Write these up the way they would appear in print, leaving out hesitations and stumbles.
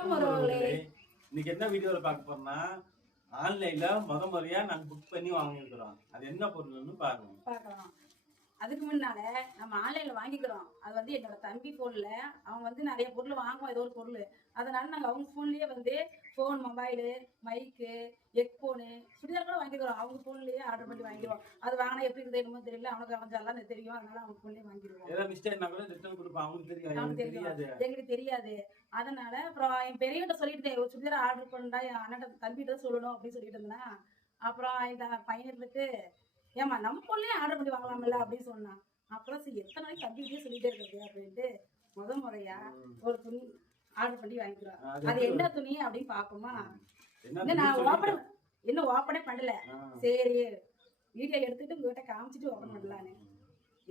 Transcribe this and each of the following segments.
வணக்கம் உறவுகளே. இன்னைக்கு என்ன வீடியோல பார்க்க போறோம்னா ஆன்லைன்ல முறையா நாங்க புக் பண்ணி வாங்கிக்கிறோம். அது என்ன பொருள்னு பார்க்கலாம். அதுக்கு முன்னால நம்ம ஆன்லைன்ல வாங்கிக்கிறோம். அது வந்து என்னோட தம்பி போன்ல அவன் வந்து நிறைய பொருள் வாங்குவான், ஏதோ ஒரு பொருள். அதனால நாங்க அவங்க போன்லயே வந்து போன், மொபைலு, மைக்கு, ஹெட்போனு, சுடிதார் கூட வாங்கிக்கிறோம். அவங்க போன்லயே ஆர்டர் பண்ணி வாங்கிடுவோம். அது வாங்கினா எப்படி இருக்குது என்னமோ தெரியல, அவனுக்கு கொஞ்சம் எல்லாம் தெரியும். அதனால அவங்க போன்லயே வாங்கிடுவோம். ஏதாவது மிஸ்டேக்னா கூட ரிட்டர்ன் கொடுப்போம். அவங்களுக்கு தெரியாது, எங்களுக்கு தெரியாது. அதனால அப்புறம் என் பெரியவட்ட சொல்லிட்டு ஒரு சுடிதார் ஆர்டர் பண்ணா என் அண்ணன் தம்பிகிட்ட சொல்லணும் அப்படின்னு சொல்லிட்டு இருந்தேன்னா, அப்புறம் இந்த பையனுக்கு ஏமா நம்ம பொருளே ஆர்டர் பண்ணி வாங்கலாம்ல அப்படின்னு சொன்னான். அப்புறம் சரி எத்தனை நாளைக்கு தம்பிக்கிட்டே சொல்லிட்டே இருக்கிறது அப்படின்ட்டு முறையா ஒரு துணி ஆர்டர் பண்ணி வாங்கிக்கிறோம். அது என்ன துணி அப்படின்னு பாப்போமா? நான் இன்னும் ஓப்பனே பண்ணல. சரி வீடியோ எடுத்துட்டு உங்ககிட்ட காமிச்சிட்டு ஓப்பன் பண்ணலான்னு.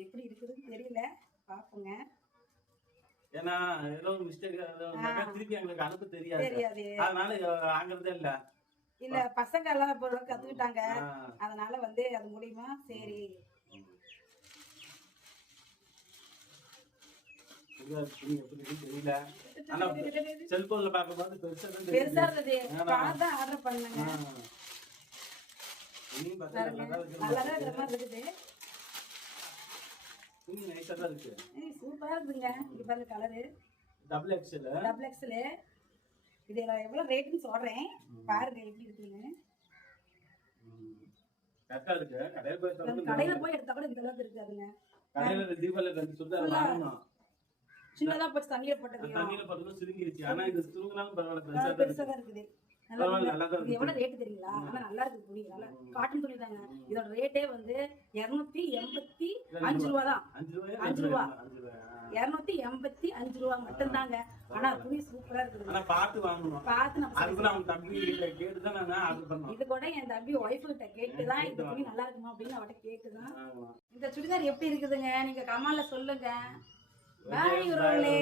எப்படி இருக்குதுன்னு தெரியல, பாப்போங்க. ஏன்னா ஏதோ ஒரு மிஸ்டேக் திருப்பி எங்களுக்கு அனுப்ப தெரியாது, அதனால வாங்குறதே இல்ல பசங்க எல்லாம் இப்போ கத்துக்கிட்டாங்க. அதனால வந்து அது மூலியமா சரி தெரியல. ஆனா செல்போன்ல பாக்கும்போது பெருசா இருந்தது. பார்த்தா ஆர்டர் பண்ணுங்க. நல்லாதான் இருக்கிற மாதிரி இருக்குது. சூப்பரா இருக்குங்க. இங்க பாருங்க கலரு டபுள் எக்ஸ்எல். இது எவ்வளவு ரேட்னு சொல்றேன், பாருங்க எப்படி இருக்குன்னு. கடையில போய் எடுத்தா கூட இந்த அளவுக்கு இருக்காதுங்க. சின்னதா போச்சு, தண்ணியில போட்டது சுருங்கிருச்சு. ஆனா இது சுருங்கினாலும் பரவாயில்ல, பெருசா தான் இருக்குது. எவ்வளவு ரேட்டு தெரியுங்களா? ஆனா நல்லா இருக்கு துணி, நல்லா காட்டன் துணி தாங்க. இதோட ரேட்டே வந்து 285 ரூபா தான். 5 ரூபா 285 ரூபா மட்டும் தாங்க. ஆனா துணி சூப்பரா இருக்குது. பார்த்து வாங்கணும். பார்த்து நம்ம தம்பி கேட்டுதான் நான் ஆர்டர் பண்ணேன். இது கூட என் தம்பி ஒய்ஃப் கிட்ட கேட்டுதான் இந்த துணி நல்லா இருக்குமா அப்படின்னு அவட்ட கேட்டுதான். இந்த சுடிதார் எப்படி இருக்குதுங்க நீங்க கமெண்ட்ல சொல்லுங்க. பாய் உறவுகளே.